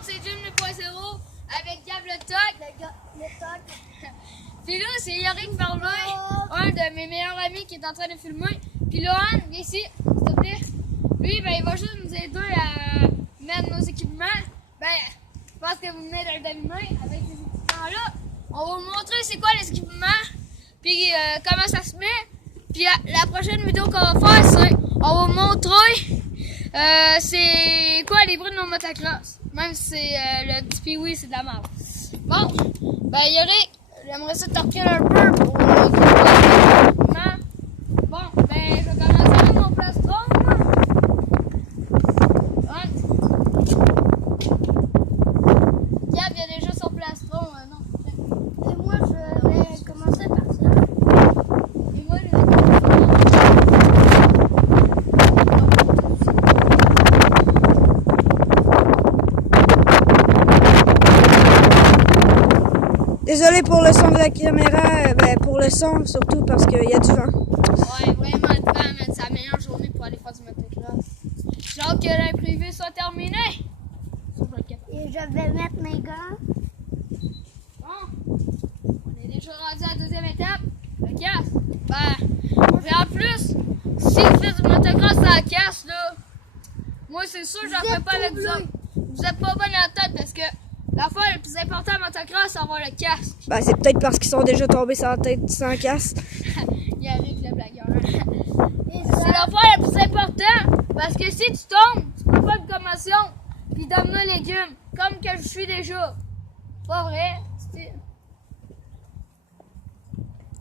monde, c'est Jim le point zéro avec Gab le Toc. Puis là, c'est Yorick Barlois, un de mes meilleurs amis qui est en train de filmer. Puis Lohan, viens ici, s'il te plaît. Lui, ben, il va juste nous aider à mettre nos équipements. Ben, je pense que vous venez de le deviner avec ces équipements-là. On va vous montrer c'est quoi les équipements, puis comment ça se met. Puis la prochaine vidéo qu'on va faire, c'est on va vous montrer c'est quoi les bruits de nos motocross. Même si c'est le petit Pee-Wee, c'est de la merde. Bon, ben Yorick, j'aimerais ça te reculer un peu pour bon, ben je vais commencer avec mon plastron. Gab, il y a déjà son plastron, non. Et moi, je vais commencer par ça. Et moi, je vais Désolé pour le son de la caméra, ben pour le son surtout parce qu'il y a du vent. ouais, vraiment le temps, man. C'est la meilleure journée pour aller faire du motocross. J'ai hâte que l'imprévu soit terminé. Ça, je vais être capable. Et je vais mettre mes gants. Bon, on est déjà rendu à la deuxième étape. Le casse. Ben, et en plus, si vous faites du motocross à la casse, là, moi c'est sûr que j'en ferai pas avec vous autres. Vous êtes pas bon en tête parce que l'affaire le plus important en motocross, c'est avoir le casque. Ben c'est peut-être parce qu'ils sont déjà tombés sur la tête sans casque. Il arrive le blagueur. C'est l'affaire le plus important parce que si tu tombes, tu peux pas de commotion puis donner légumes comme que je suis déjà. Pas vrai?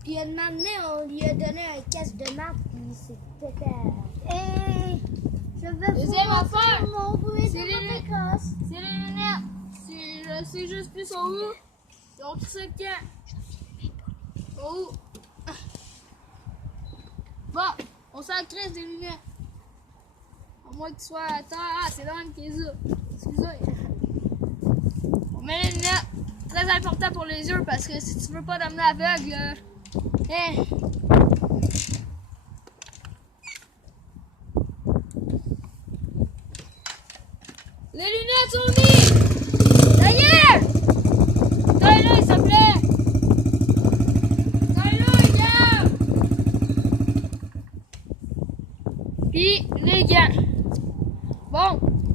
Puis un moment donné, on lui a donné un casque de marque, puis c'était... Et je vais Deuxième vous affaire, montrer mon bruit c'est de les motocross. C'est les lunettes. Je sais juste plus sont où. Donc c'est le camp. Sont où? Bon, on s'en crisse des lunettes. À moins que tu sois à terre. Ah, c'est l'homme qui est là. Excusez. On met les lunettes. Très important pour les yeux parce que si tu veux pas t'amener aveugle, hein. Les lunettes sont mises! Ça y est! Taille-le, s'il te plaît! Taille-le, Gab! Puis, les gants. Bon,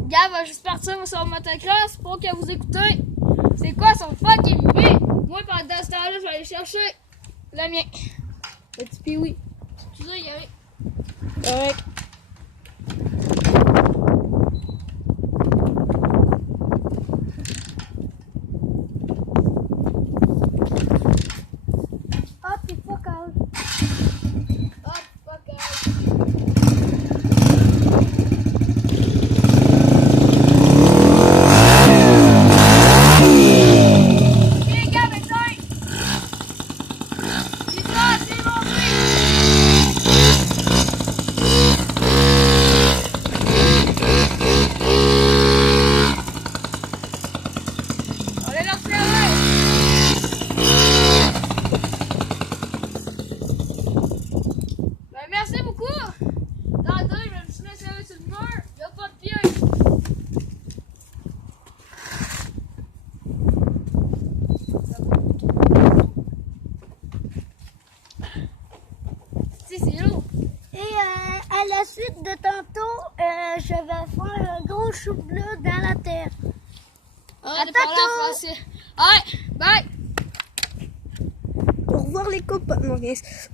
Gab va juste partir sur le motocross pour que vous écoutez. C'est quoi son fucking bruit? Moi, pendant ce temps-là, je vais aller chercher le mien. Le petit Pee-Wee. Excusez, il y avait... Correct. Hop, puis fuck out. Hop, fuck out. Ok, Gab, essaye! C'est ça, c'est mon on est leur serveur! Ben, merci beaucoup! Dans deux, je vais me suis laissé sur le mur, il n'y a pas de piège! Si, c'est lourd! Et à la suite de tantôt, je vais faire un gros chou bleu dans la terre. Arrête de parler en français! Ouais, bye! Au revoir les copains. Non, yes.